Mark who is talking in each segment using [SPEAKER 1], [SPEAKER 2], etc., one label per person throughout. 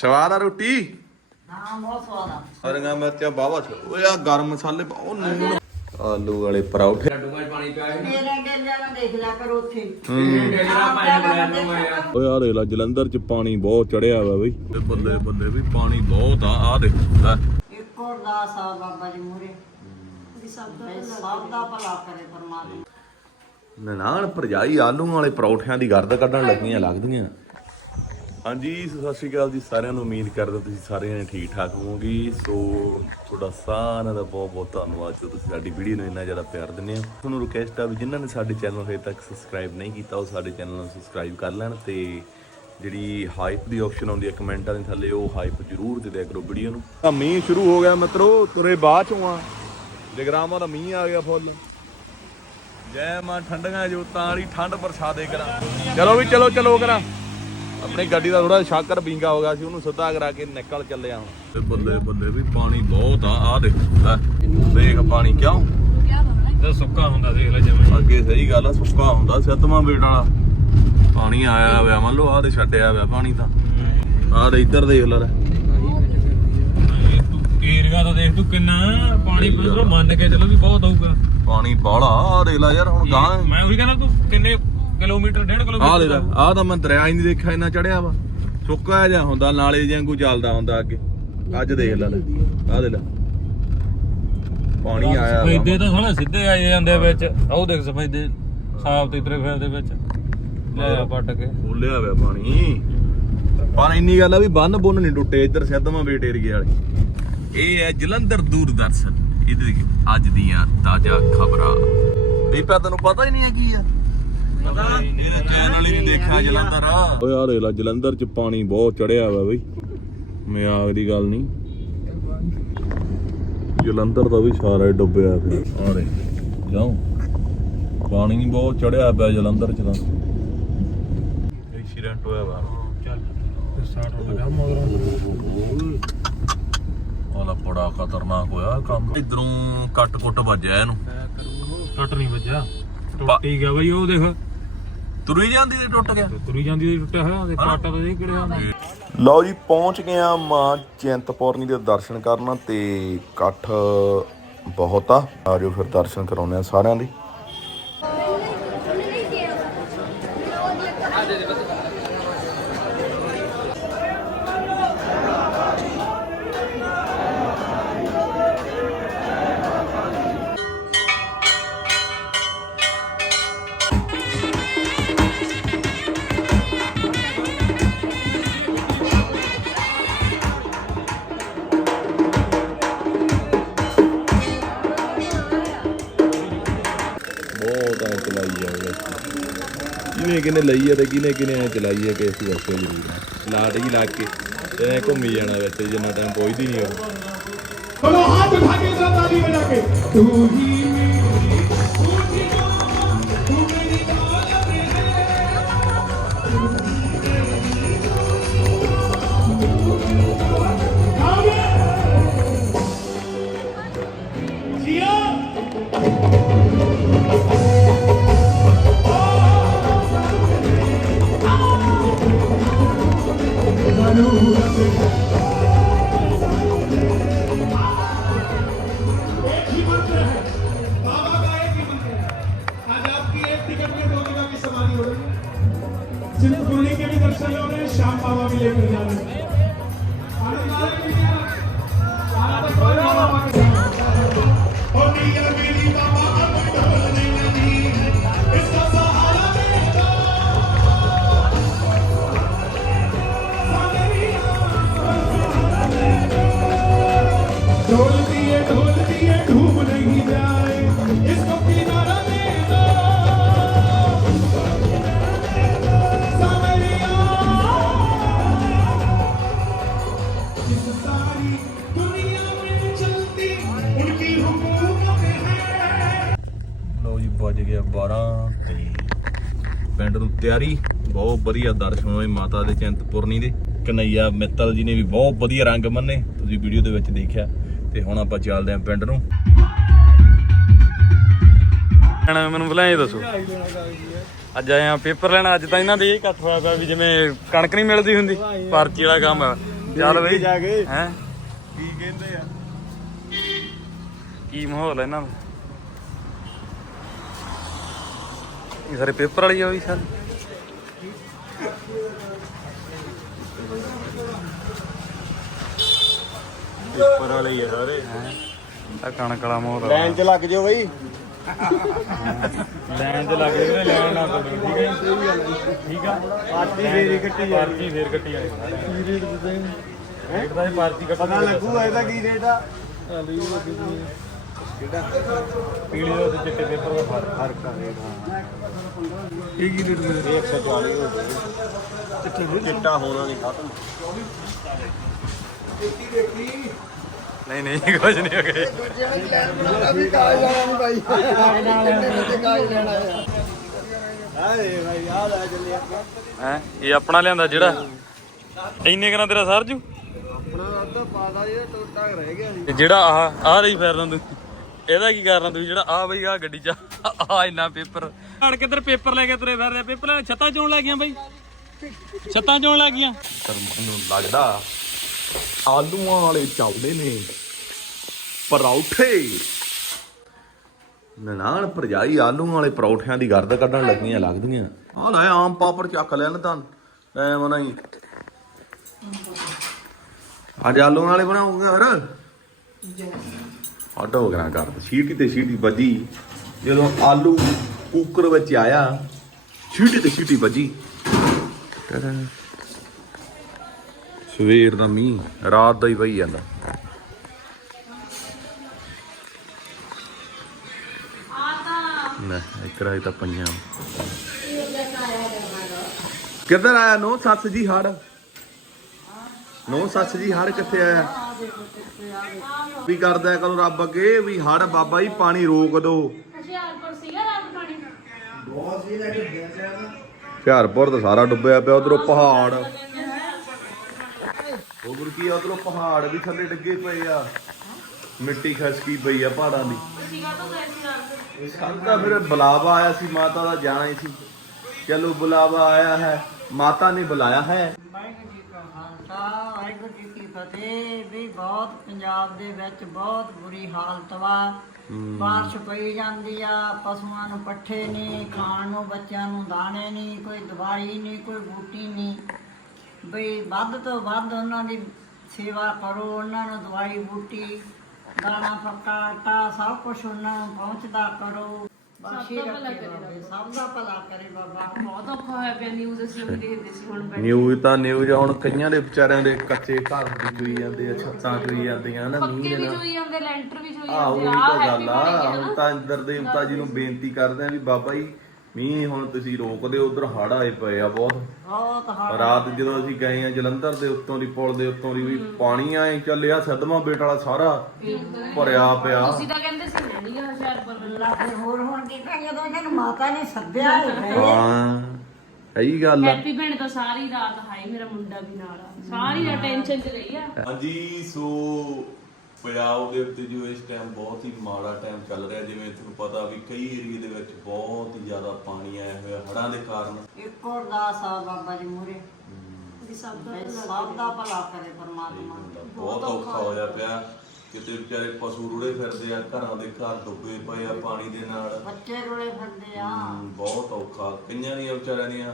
[SPEAKER 1] ਸਵਾਦ ਆ ਰੋਟੀ?
[SPEAKER 2] ਹਾਂ ਬਹੁਤ ਸਵਾਦ ਆ।
[SPEAKER 1] ਹਰੀਆਂ ਮਿਰਚਾਂ ਬਾਵਾ ਚ ਓਏ ਆ ਗਰਮ ਮਸਾਲੇ ਪਾ- ਉਹ ਨੂਨ ਆਲੂ ਵਾਲੇ ਪਰੌਠੇ।
[SPEAKER 3] ਡੂੰਗਾ ਪਾਣੀ ਪਿਆ ਹੈ
[SPEAKER 2] ਮੇਰੇ ਡੇਲਿਆਂ ਨੂੰ ਦੇਖ ਲਿਆ ਕਰ ਉੱਥੇ।
[SPEAKER 3] ਜਿਹੜਾ ਭਾਈ ਬਣਾ ਨੂੰ ਆਇਆ
[SPEAKER 1] ਓਏ ਆ ਦੇਖ ਲੈ ਜਲੰਧਰ ਚ ਪਾਣੀ ਬਹੁਤ ਚੜਿਆ ਵਾ ਬਈ। ਤੇ ਬੱਲੇ ਬੱਲੇ ਵੀ ਪਾਣੀ ਬਹੁਤ ਆ ਆ ਦੇਖ ਲੈ।
[SPEAKER 2] ਇੱਕ ਹੋਰ ਦਾਸ ਆ ਬਾਬਾ ਜੀ ਮੂਰੇ ਸਭ ਦਾ ਭਲਾ ਕਰੇ। ਪਰਮਾਤਮਾ।
[SPEAKER 1] ਨਨਾਣ ਭਰਜਾਈ ਆਲੂ ਵਾਲੇ ਪਰੌਠਿਆਂ ਦੀ ਗਰਦ ਕੱਢਣ ਲੱਗੀਆਂ ਲੱਗਦੀਆਂ। ਹਾਂਜੀ ਸਤਿ ਸ਼੍ਰੀ ਅਕਾਲ ਜੀ ਸਾਰਿਆਂ ਨੂੰ। ਉਮੀਦ ਕਰਦਾ ਤੁਸੀਂ ਸਾਰੇ ਜਣੇ ਠੀਕ ਠਾਕ ਹੋਵੋਗੇ। ਸੋ ਤੁਹਾਡਾ ਸਾਰਿਆਂ ਦਾ ਬਹੁਤ ਬਹੁਤ ਧੰਨਵਾਦ। ਜੋ ਤੁਸੀਂ ਸਾਡੀ ਵੀਡੀਓ ਨੂੰ ਇੰਨਾ ਜ਼ਿਆਦਾ ਪਿਆਰ ਦਿੰਦੇ ਹੋ। ਤੁਹਾਨੂੰ ਰਿਕਵੈਸਟ ਆ ਵੀ ਜਿਨ੍ਹਾਂ ਨੇ ਸਾਡੇ ਚੈਨਲ ਹਜੇ ਤੱਕ ਸਬਸਕ੍ਰਾਈਬ ਨਹੀਂ ਕੀਤਾ ਉਹ ਸਾਡੇ ਚੈਨਲ ਨੂੰ ਸਬਸਕ੍ਰਾਈਬ ਕਰ ਲੈਣ ਤੇ ਜਿਹੜੀ ਹਾਈਪ ਦੀ ਆਪਸ਼ਨ ਆਉਂਦੀ ਹੈ ਕਮੈਂਟਾਂ ਦੇ ਥੱਲੇ ਉਹ ਹਾਈਪ ਜ਼ਰੂਰ ਦੇ ਦਿਆ ਕਰੋ ਵੀਡੀਓ ਨੂੰ। ਤਾਂ ਮੀਂਹ ਸ਼ੁਰੂ ਹੋ ਗਿਆ ਮਿੱਤਰੋ ਤੁਰੇ ਬਾਅਦ ਚੋਂ ਆ। ਜਗਰਾਵਾਂ ਦਾ ਮੀਂਹ ਆ ਗਿਆ ਫੁੱਲ। ਜੈ ਮਾਂ ਠੰਡੀਆਂ ਜੋਤਾਂ ਵਾਲੀ ਠੰਡ ਬਰਸਾ ਦੇ ਕਰਾਂ। ਚਲੋ ਵੀ ਚਲੋ ਚਲੋ ਕਰਾਂ। ਆਪਣੀ ਗੱਡੀ ਦਾ ਥੋੜਾ ਸ਼ਾਕਰ ਬਿੰਗਾ ਹੋ ਗਿਆ ਸੀ ਉਹਨੂੰ ਸਿੱਧਾ ਕਰਾ ਕੇ ਨਿਕਲ ਚੱਲੇ ਆ ਤੇ ਬੱਲੇ ਬੱਲੇ ਵੀ ਪਾਣੀ ਬਹੁਤ ਆ ਆ ਦੇਖ ਲੈ ਦੇਖ ਪਾਣੀ ਕਿਉਂ?
[SPEAKER 3] ਤਾਂ ਸੁੱਕਾ ਹੁੰਦਾ ਦੇਖ ਲੈ ਜਿਵੇਂ।
[SPEAKER 1] ਅੱਗੇ ਸਹੀ ਗੱਲ ਆ ਸੁੱਕਾ ਹੁੰਦਾ ਸੱਤਵਾਂ ਵੇਟ ਵਾਲਾ। ਪਾਣੀ ਆਇਆ ਹੋਇਆ ਮੰਨ ਲਓ ਆਹ ਤੇ ਛੱਡਿਆ ਹੋਇਆ ਪਾਣੀ ਤਾਂ। ਆਹ ਤੇ ਇੱਧਰ ਦੇਖ ਲੈ
[SPEAKER 3] ਏਰੀਆ ਤਾਂ ਦੇਖ ਤੂੰ ਕਿੰਨਾ ਪਾਣੀ ਪੂਰਾ ਮੰਨ ਕੇ ਚੱਲੋ ਵੀ ਬਹੁਤ ਆਊਗਾ।
[SPEAKER 1] ਪਾਣੀ ਬਾਹਲਾ ਆਹ ਦੇਖ ਲੈ ਯਾਰ ਹੁਣ ਗਾਂ
[SPEAKER 3] ਮੈਂ ਉਹੀ ਕਹਿੰਦਾ ਤੂੰ ਕਿੰਨੇ ਕਿਲੋਮੀਟਰ ਡੇਢ
[SPEAKER 1] ਆਹ
[SPEAKER 3] ਕਿਲੋਮੀਟਰ
[SPEAKER 1] ਦੇਖ ਲੈ ਆਹ ਤਾਂ ਮੈਂ ਦਰਿਆ ਹੀ ਨਹੀਂ ਦੇਖਿਆ ਇੰਨਾ ਚੜਿਆ ਵਾ। ਸੁੱਕਾ ਜਿਹਾ ਹੁੰਦਾ ਨਾਲੇ ਵਾਂਗੂ ਚੱਲਦਾ ਹੁੰਦਾ ਅੱਗੇ। ਅੱਜ ਦੇਖ ਲੈ ਲੈ ਆਹ ਦੇਖ ਲੈ। ਪਾਣੀ ਆਇਆ ਵਾ।
[SPEAKER 3] ਸਫੈਦੇ ਤਾਂ ਸਾਲਾ ਸਿੱਧੇ ਆ ਜਾਂਦੇ ਵਿੱਚ। ਆਹ ਦੇਖ ਸਫੈਦੇ ਸਾਫ਼ ਤੇ ਤਰੇ ਫਿਰਦੇ ਵਿੱਚ। ਲੈ ਆ ਪੱਟ ਕੇ।
[SPEAKER 1] ਖੋਲਿਆ ਹੋਇਆ ਪਾਣੀ। ਪਰ ਇੰਨੀ ਗੱਲ ਆ ਵੀ ਬੰਨ ਬੁੰਨ ਨਹੀਂ ਟੁੱਟੇ ਇੱਧਰ ਸਿੱਧਵਾਂ ਵੇਟ ਏਰੀਏ ਵਾਲੇ। ਇਹ ਹੈ ਜਲੰਧਰ ਦੂਰਦਰਸ਼ਨ। ਇਹਦੇ ਅੱਜ ਦੀਆਂ ਤਾਜ਼ਾ ਖਬਰਾਂ। ਦੀਪਾ ਤੈਨੂੰ ਪਤਾ ਹੀ ਨਹੀਂ ਹੈ ਕੀ ਆ? ਪਤਾ? ਇਹਦਾ ਚੈਨਲ ਹੀ ਨਹੀਂ ਦੇਖਿਆ ਜਲੰਧਰ। ਓਏ ਆ ਦੇਖ ਲੈ ਜਲੰਧਰ ਚ ਪਾਣੀ ਬਹੁਤ ਚੜਿਆ ਹੋਇਆ ਬਈ। ਮਜ਼ਾਕ ਦੀ ਗੱਲ ਨਹੀਂ। ਜਲੰਧਰ ਦਾ ਵੀ ਸਾਰਾ ਡੁੱਬਿਆ ਪਿਆ। ਆ ਰੇ ਜਾਉ ਪਾਣੀ ਬਹੁਤ ਚੜਿਆ ਪਿਆ ਜਲੰਧਰ ਚ ਤਾਂ। ਐਕਸੀਡੈਂਟ ਹੋਇਆ ਵਾ।
[SPEAKER 3] ਚੱਲ। ਸਟਾਰਟ ਹੋ ਗਿਆ ਮਗਰੋਂ।
[SPEAKER 1] ਵਾਲਾ ਬੜਾ ਖਤਰਨਾਕ ਹੋਇਆ ਕੰਮ। ਇਧਰੋਂ ਕੱਟ ਕੁੱਟ ਵੱਜਿਆ ਇਹਨੂੰ।
[SPEAKER 3] ਟੁੱਟ ਨਹੀਂ ਵੱਜਾ ਟੁੱਟੀ ਗਿਆ ਬਈ ਉਹ ਦੇਖ।
[SPEAKER 1] ਤੁਰੀ ਜਾਂਦੀ ਤੇ ਟੁੱਟ ਗਿਆ।
[SPEAKER 3] ਤੁਰੀ ਜਾਂਦੀ ਦੀ ਟੁੱਟਿਆ ਹੋਇਆ ਤੇ ਪਾਟਾ ਤਾਂ ਦੇਖ ਕਿਹੜਾ
[SPEAKER 1] ਲਓ ਜੀ ਪਹੁੰਚ ਗਏ ਆ ਮਾਂ ਚਿੰਤਪੁਰਨੀ ਦੇ ਦਰਸ਼ਨ ਕਰਨ ਤੇ ਇਕੱਠ ਬਹੁਤ ਆ। ਆਜੋ ਫਿਰ ਦਰਸ਼ਨ ਕਰਾਉਂਦੇ ਆ ਸਾਰਿਆਂ ਦੇ। ਕਿਨੇ ਲਈ ਹੈ ਤੇ ਕਿਨੇ ਕਿਨੇ ਐ ਚਲਾਈ ਹੈ ਕੇਸ ਦੱਸੋ ਜਰੂਰ। ਲਾਟ ਹੀ ਲਾ ਕੇ ਤੇ ਘੁੰਮੀ ਜਾਣਾ ਵਿੱਚ ਜਿੰਨਾ ਟਾਈਮ ਪਹੁੰਚਦੀ ਨਹੀਂ ਉਹ।
[SPEAKER 4] ਚਲੋ ਹੱਥ ਉਠਾ ਕੇ ਜਰਾ ਤਾਲੀ
[SPEAKER 1] ਵਜਾ ਕੇ। ਤੂੰ ਹੀ 12 ਤੇ ਪਿੰਡ ਨੂੰ ਤਿਆਰੀ ਬਹੁਤ ਵਧੀਆ ਦਰਸ਼ਨ ਹੋਏ ਮਾਤਾ ਦੇ ਚਿੰਤਪੁਰਨੀ ਦੇ। ਕਨਈਆ ਮਿੱਤਲ ਜੀ ਨੇ ਵੀ ਬਹੁਤ ਵਧੀਆ ਰੰਗ ਮੰਨੇ ਤੁਸੀਂ ਵੀਡੀਓ ਦੇ ਵਿੱਚ ਦੇਖਿਆ। ਤੇ ਹੁਣ ਆਪਾਂ ਚੱਲਦੇ ਆਂ ਪਿੰਡ ਨੂੰ।
[SPEAKER 5] ਮੈਨੂੰ ਪਹਿਲਾਂ ਇਹ ਦੱਸੋ। ਅੱਜ ਆਏ ਆ ਪੇਪਰ ਲੈਣਾ ਅੱਜ ਤਾਂ ਇਹਨਾਂ ਦੇ ਇਹ ਇਕੱਠ ਹੋਇਆ ਪਿਆ ਵੀ ਜਿਵੇਂ ਕਣਕ ਨਹੀਂ ਮਿਲਦੀ ਹੁੰਦੀ ਪਰਚੀ ਵਾਲਾ ਕੰਮ। ਆ ਚੱਲ ਬਈ ਹੈ?
[SPEAKER 6] ਕੀ ਕਹਿੰਦੇ ਆ?
[SPEAKER 5] ਕੀ ਮਾਹੌਲ ਹੈ ਇਹਨਾਂ ਦਾ? ਇਹ ਸਾਰੇ ਪੇਪਰ ਵਾਲੀ ਆ ਵੀ ਸਰ।
[SPEAKER 6] ਪੇਪਰ ਵਾਲੇ ਹੀ ਆ ਸਾਰੇ।
[SPEAKER 5] ਆ ਕਣਕ ਵਾਲਾ ਮਾਹੌਲ ਆ।
[SPEAKER 6] ਲਾਈਨ 'ਚ ਲੱਗ ਜਾਓ ਬਈ।
[SPEAKER 3] ਲੈਣ ਤੇ ਲੱਗ ਗਏ ਲੈਣ ਨਾ ਕੋਈ ਠੀਕ ਹੈ? ਠੀਕ ਆ?
[SPEAKER 6] ਪਾਰਟੀ ਫੇਰ ਕੱਟੀ ਜਾ
[SPEAKER 3] ਪਰਚੀ ਫੇਰ ਕੱਟੀ ਵਾਲੀ ਕੀ ਰੇਟ ਦਿੱਤੇ ਰੇਟ ਦਾ ਇਹ ਪਰਚੀ ਕੱਟਣ
[SPEAKER 6] ਪਤਾ ਲੱਗੂਗਾ ਇਹਦਾ ਕੀ ਰੇਟ ਆ?
[SPEAKER 3] ਪੀਲੇ ਦੇ ਤੇ ਚਿੱਟੇ ਪੇਪਰ ਦਾ ਫ਼ਰਕ
[SPEAKER 6] ਫ਼ਰਕ ਆ ਰੇਟ ਹਾਂ।
[SPEAKER 3] ਇਹ ਕੀ ਰੇਟ ਦੇ
[SPEAKER 6] ਇਹ 140 ਹੋ ਗਏ ਚਿੱਟਾ ਹੋਣਾ ਨਹੀਂ ਖਤਮ
[SPEAKER 5] ਨਹੀਂ ਨਹੀਂ ਕੁਝ ਨਹੀਂ ਹੋ ਗਿਆ।
[SPEAKER 6] ਹਾਏ ਭਾਈ ਆ ਲੈ ਚੱਲੇ
[SPEAKER 5] ਹੈ? ਇਹ ਆਪਣਾ ਲਿਆਂਦਾ ਜਿਹੜਾ? ਇੰਨੇ ਕਰਾਂ ਤੇਰਾ ਸਰ ਜੂ?
[SPEAKER 6] ਆਪਣਾ ਅੱਧਾ ਪਾਦਾ ਜਿਹੜਾ ਟੋਟਾ ਰਹਿ ਗਿਆ ਸੀ।
[SPEAKER 5] ਤੇ ਜਿਹੜਾ ਆਹ ਆਹ ਰਹੀ ਫੇਰਨਾ ਤੂੰ। ਇਹਦਾ ਕੀ ਕਰਨਾ ਤੁਸੀਂ ਜਿਹੜਾ ਆ ਬਈ ਆ ਗੱਡੀ ਚ ਆ ਇੰਨਾ ਪੇਪਰ ਅੜ ਕਿੱਧਰ ਪੇਪਰ ਲੈ ਕੇ ਤੁਰੇ ਫਿਰਦੇ ਪੇਪਰ ਛੱਤਾਂ ਚੋਣ ਲੱਗ ਗਈਆਂ ਬਈ। ਛੱਤਾਂ ਚੋਣ ਲੱਗ ਗਈਆਂ।
[SPEAKER 1] ਪਰ ਮੈਨੂੰ ਲੱਗਦਾ ਆਲੂਆਂ ਵਾਲੇ ਚੱਲਦੇ ਨੇ। ਪਰੌਠੇ। ਨਨਾਣ ਭਰਜਾਈ ਆਲੂਆਂ ਵਾਲੇ ਪਰੌਠਿਆਂ ਦੀ ਗਰਦ ਕੱਢਣ ਲੱਗੀਆਂ ਲੱਗਦੀਆਂ। ਆ ਲੈ ਆਮ ਪਾਪੜ ਚੱਕ ਲੈਣ ਤਾਂ ਐ ਮਨਾਈ ਅੱਜ ਆਲੂਆਂ ਵਾਲੇ ਬਣਾਉਂਗੇ ਹਰ ਆਟੋ ਕਰਾਂ ਕਰ ਸੀਟੀ ਤੇ ਸੀਟੀ ਵੱਜੀ। ਜਦੋਂ ਆਲੂ ਕੁੱਕਰ ਵਿੱਚ ਆਇਆ ਸੀਟੀ ਤੇ ਸੀਟੀ ਵੱਜੀ। ਸਵੇਰ ਦਾ ਮੀਂਹ, ਰਾਤ ਦਾ ਹੀ ਵਈ ਜਾਂਦਾ। ਨਾ ਇਕਰਾ ਤਾਂ ਪੰਜਾਂ ਕਿੱਧਰ ਆਇਆ ਨੋ ਸੱਸ ਜੀ ਹੜ? ਨੋ ਸੱਸ ਜੀ ਹੜ ਕਿੱਥੇ ਆਇਆ? ਵੀ ਕਰਦਾ ਕਰੋ ਰੱਬ ਅੱਗੇ ਵੀ ਹੜ ਬਾਬਾ ਜੀ, ਪਾਣੀ ਰੋਕ ਦੋ
[SPEAKER 7] ਹੁਸ਼ਿਆਰਪੁਰ ਸੀਗਾ ਰਾਤ ਪਾਣੀ
[SPEAKER 1] ਹੁਸ਼ਿਆਰਪੁਰ ਤਾਂ ਸਾਰਾ ਡੁੱਬਿਆ ਪਿਆ ਉਧਰੋਂ ਪਹਾੜ। ਉਧਰ ਕੀ ਉਧਰੋਂ ਪਹਾੜ ਵੀ ਥੱਲੇ ਡਿੱਗੇ ਪਏ ਆ। ਮਿੱਟੀ ਖਸਕੀ ਪਈ ਆ ਪਹਾੜਾਂ ਦੀ।
[SPEAKER 7] ਤੁਸੀਂ ਕਾਹਤੋਂ ਗਏ ਸੀ ਰਾਤ
[SPEAKER 1] ਸਾਨੂੰ ਤਾਂ ਫਿਰ ਬੁਲਾਵਾ ਆਇਆ ਸੀ ਮਾਤਾ ਦਾ ਜਾਣਾ ਹੀ ਸੀ। ਚਲੋ ਬੁਲਾਵਾ ਆਇਆ ਹੈ ਮਾਤਾ ਨੇ ਬੁਲਾਇਆ ਹੈ।
[SPEAKER 2] ਵਾਹਿਗੁਰੂ ਜੀ ਕਾ ਖਾਲਸਾ ਵਾਹਿਗੁਰੂ ਜੀ ਕੀ ਫਤਿਹ ਵੀ ਬਹੁਤ ਪੰਜਾਬ ਦੇ ਵਿੱਚ ਬਹੁਤ ਬੁਰੀ ਹਾਲਤ ਵਾ। ਬਾਰਿਸ਼ ਪਈ ਜਾਂਦੀ ਆ ਪਸ਼ੂਆਂ ਨੂੰ ਪੱਠੇ ਨਹੀਂ ਖਾਣ ਨੂੰ ਬੱਚਿਆਂ ਨੂੰ ਦਾਣੇ ਨਹੀਂ ਕੋਈ ਦਵਾਈ ਨਹੀਂ ਕੋਈ ਬੂਟੀ ਨਹੀਂ। ਬਈ ਵੱਧ ਤੋਂ ਵੱਧ ਉਹਨਾਂ ਦੀ ਸੇਵਾ ਕਰੋ ਉਹਨਾਂ ਨੂੰ ਦਵਾਈ ਬੂਟੀ ਦਾਣਾ ਫੱਕਾ ਆਟਾ ਸਭ ਕੁਝ ਉਹਨਾਂ ਨੂੰ ਪਹੁੰਚਦਾ ਕਰੋ। ਬਖਸ਼ੀ ਰੱਖੇ ਬਾਬੇ ਸਭ ਦਾ ਭਲਾ ਕਰੇ ਬਾਬਾ।
[SPEAKER 7] ਬਹੁਤ ਔਖਾ ਹੋਇਆ ਪਿਆ ਨਿਊਜ਼ ਅਸੀਂ ਵੀ ਦੇਖਦੇ ਸੀ ਹੁਣ ਬੈਠੇ।
[SPEAKER 1] ਨਿਊਜ਼ ਤਾਂ ਨਿਊਜ਼ ਹੁਣ ਕਈਆਂ ਦੇ ਵਿਚਾਰਿਆਂ ਦੇ ਕੱਚੇ ਘਰ ਵੀ ਚੋਈ ਜਾਂਦੇ ਆ ਛੱਤਾਂ ਚੋਈ ਜਾਂਦੀਆਂ ਨਾ
[SPEAKER 7] ਪੱਕੇ
[SPEAKER 1] ਮੀਂਹ
[SPEAKER 7] ਵੀ
[SPEAKER 1] ਨਾਲ
[SPEAKER 7] ਜੋਈ ਜਾਂਦੇ ਲੈਂਟਰ ਵੀ ਜੋਈ
[SPEAKER 1] ਆਹ ਉਹੀ
[SPEAKER 7] ਜਾਂਦੇ
[SPEAKER 1] ਤਾਂ
[SPEAKER 7] ਆ
[SPEAKER 1] ਗੱਲ ਆ ਹੁਣ ਤਾਂ ਇੰਦਰ ਦੇਵਤਾ ਜੀ ਨੂੰ ਬੇਨਤੀ ਕਰਦੇ ਆ ਵੀ ਬਾਬਾ ਜੀ ਮੀਂਹ ਹੁਣ ਤੁਸੀਂ ਰੋਕ ਦਿਓ ਉਧਰ ਹੜ ਆਏ ਪਏ ਆ ਬਹੁਤ। ਰਾਤ ਜਦੋਂ ਅਸੀਂ ਗਏ ਆ ਜਲੰਧਰ ਦੇ ਉੱਤੋਂ ਦੀ ਪੁਲ ਦੇ ਉੱਤੋਂ ਦੀ ਵੀ ਪਾਣੀ ਆਏ ਚੱਲਿਆ ਸਦਮਾ ਬੇਟ ਵਾਲਾ ਸਾਰਾ ਭਰਿਆ ਪਿਆ।
[SPEAKER 7] ਤੁਸੀਂ ਤਾਂ ਕਹਿੰਦੇ ਸੀ
[SPEAKER 2] ਫਿਰ ਹੋਰ ਹੁਣ ਕੀ ਕਰੀਏ ਜਦੋਂ ਇਹਨਾਂ ਨੂੰ ਮਾਤਾ ਨੇ ਸੱਦਿਆ ਹੈ
[SPEAKER 1] ਹਾਂ ਇਹੀ ਗੱਲ ਆ।
[SPEAKER 7] ਹੈਪੀ ਭੈਣ ਤਾਂ ਸਾਰੀ ਰਾਤ ਹਾਈ ਮੇਰਾ ਮੁੰਡਾ ਵੀ ਨਾਲ ਆ। ਸਾਰੀ ਰਾਤ ਟੈਨਸ਼ਨ ਚ ਰਹੀ ਆ।
[SPEAKER 1] ਹਾਂਜੀ ਸੋ ਪੰਜਾਬ ਦੇ ਉੱਤੇ ਜੋ ਇਸ ਟਾਈਮ ਬਹੁਤ ਹੀ ਮਾੜਾ ਟਾਈਮ ਚੱਲ ਰਿਹਾ ਜਿਵੇਂ ਤੁਹਾਨੂੰ ਪਤਾ ਵੀ ਕਈ ਏਰੀਏ ਦੇ ਵਿੱਚ ਬਹੁਤ ਹੀ ਜ਼ਿਆਦਾ ਪਾਣੀ ਆਇਆ ਹੋਇਆ ਹੜ੍ਹਾਂ ਦੇ ਕਾਰਨ।
[SPEAKER 2] ਇੱਕੋ ਅਰਦਾਸ ਆ ਬਾਬਾ ਜੀ ਮੂਰੇ
[SPEAKER 7] ਵੀ ਸਭ ਦਾ
[SPEAKER 2] ਸਭ ਦਾ ਭਲਾ ਕਰੇ ਪਰਮਾਤਮਾ।
[SPEAKER 1] ਬਹੁਤ ਔਖਾ ਹੋਇਆ ਪਿਆ। ਕਿਤੇ ਵਿਚਾਰੇ ਪਸ਼ੂ ਰੁੜੇ ਫਿਰਦੇ ਆ ਘਰਾਂ ਦੇ ਘਰ ਡੁੱਬੇ ਪਏ ਆ ਪਾਣੀ ਦੇ ਨਾਲ।
[SPEAKER 2] ਬੱਚੇ ਰੋਲੇ ਫਿਰਦੇ ਆ।
[SPEAKER 1] ਹਮ, ਬਹੁਤ ਔਖਾ। ਕਈਆਂ ਦੀਆਂ ਵਿਚਾਰਿਆਂ ਦੀਆਂ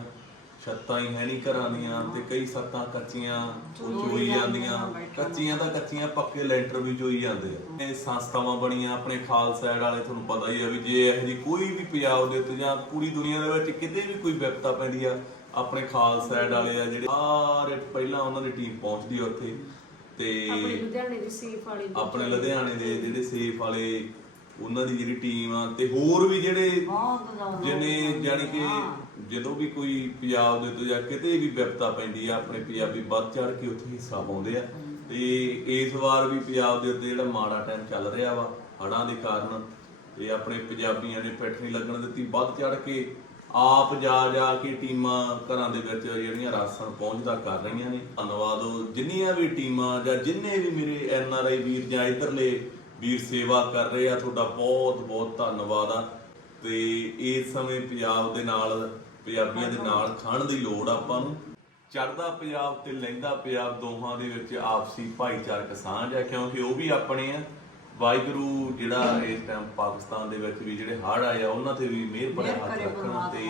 [SPEAKER 1] ਛੱਤਾਂ ਹੀ ਹੈ ਨਹੀਂ ਘਰਾਂ ਦੀਆਂ ਤੇ ਕਈ ਛੱਤਾਂ ਕੱਚੀਆਂ ਉਹ ਚੋਈ ਜਾਂਦੀਆਂ ਕੱਚੀਆਂ ਤਾਂ ਕੱਚੀਆਂ ਪੱਕੇ ਲੈਂਟਰ ਵੀ ਚੋਈ ਜਾਂਦੇ ਆ। ਇਹ ਸੰਸਥਾਵਾਂ ਬਣੀਆਂ ਆਪਣੇ ਖਾਲਸਾ ਐਡ ਵਾਲੇ ਤੁਹਾਨੂੰ ਪਤਾ ਹੀ ਆ ਵੀ ਜੇ ਇਹੋ ਜਿਹੀ ਕੋਈ ਵੀ ਪੰਜਾਬ ਦੇ ਉੱਤੇ ਜਾਂ ਪੂਰੀ ਦੁਨੀਆ ਦੇ ਵਿੱਚ ਕਿਤੇ ਵੀ ਕੋਈ ਵਿਪਤਾ ਪੈਂਦੀ ਆ ਆਪਣੇ ਖਾਲਸਾ ਐਡ ਵਾਲੇ ਆ ਜਿਹੜੇ ਸਾਰੇ ਪਹਿਲਾਂ ਉਹਨਾਂ ਦੀ ਟੀਮ ਪਹੁੰਚਦੀ ਆ ਉੱਥੇ। ਤੇ
[SPEAKER 7] ਆਪਣੇ ਲੁਧਿਆਣੇ ਦੀ ਸੇਫ ਵਾਲੀ
[SPEAKER 1] ਆਪਣੇ ਲੁਧਿਆਣੇ ਦੇ ਜਿਹੜੇ ਸੇਫ ਵਾਲੇ ਉਹਨਾਂ ਦੀ ਜਿਹੜੀ ਟੀਮ ਆ ਤੇ ਹੋਰ ਵੀ ਜਿਹੜੇ ਜਿਹਨੇ ਜਾਣੀ ਕਿ ਜਦੋਂ ਵੀ ਕੋਈ ਪੰਜਾਬ ਦੇ ਤੋਂ ਜਾਂ ਕਿਤੇ ਵੀ ਵਿਪਤਾ ਪੈਂਦੀ ਆ ਆਪਣੇ ਪੰਜਾਬੀ ਵੱਧ ਚੜ ਕੇ ਉੱਥੇ ਹਿੱਸਾ ਪਾਉਂਦੇ ਆ। ਤੇ ਇਸ ਵਾਰ ਵੀ ਪੰਜਾਬ ਦੇ ਉੱਤੇ ਜਿਹੜਾ ਮਾੜਾ ਟਾਈਮ ਚੱਲ ਰਿਹਾ ਵਾ ਹੜ੍ਹਾਂ ਦੇ ਕਾਰਨ ਤੇ ਆਪਣੇ ਪੰਜਾਬੀਆਂ ਨੇ ਪਿੱਠ ਨਹੀਂ ਲੱਗਣ ਦਿੱਤੀ ਵੱਧ ਚੜ ਕੇ। ਆਪ ਜਾ ਜਾ ਕੇ ਟੀਮਾਂ ਘਰਾਂ ਦੇ ਵਿੱਚ ਜਿਹੜੀਆਂ ਰਾਸ਼ਨ ਪਹੁੰਚਦਾ ਕਰ ਰਹੀਆਂ ਨੇ। ਧੰਨਵਾਦ। ਜਿੰਨੀਆਂ ਵੀ ਟੀਮਾਂ ਜਾਂ ਜਿੰਨੇ ਵੀ ਮੇਰੇ ਐਨ ਆਰ ਆਈ ਵੀਰ ਜਾਂ ਇਧਰਲੇ ਵੀਰ ਸੇਵਾ ਕਰ ਰਹੇ ਆ, ਤੁਹਾਡਾ ਬਹੁਤ ਬਹੁਤ ਧੰਨਵਾਦ ਆ। ਤੇ ਇਸ ਸਮੇਂ ਪੰਜਾਬ ਦੇ ਨਾਲ, ਪੰਜਾਬੀਆਂ ਦੇ ਨਾਲ ਖੜਨ ਦੀ ਲੋੜ ਆਪਾਂ ਨੂੰ। ਚੜਦਾ ਪੰਜਾਬ ਤੇ ਲਹਿੰਦਾ ਪੰਜਾਬ ਦੋਹਾਂ ਦੇ ਵਿੱਚ ਆਪਸੀ ਭਾਈਚਾਰਕ ਸਾਂਝ ਹੈ ਕਿਉਂਕਿ ਉਹ ਵੀ ਆਪਣੇ ਆ। ਵਾਹਿਗੁਰੂ ਜਿਹੜਾ ਇਸ ਟਾਈਮ ਪਾਕਿਸਤਾਨ ਦੇ ਵਿੱਚ ਵੀ ਜਿਹੜੇ ਹੜ੍ਹ ਆਏ ਆ ਉਹਨਾਂ ਤੇ ਵੀ ਮਿਹਰ ਭਰਿਆ ਹੱਥ
[SPEAKER 2] ਕਰੇ
[SPEAKER 1] ਰੱਖਣ ਤੇ।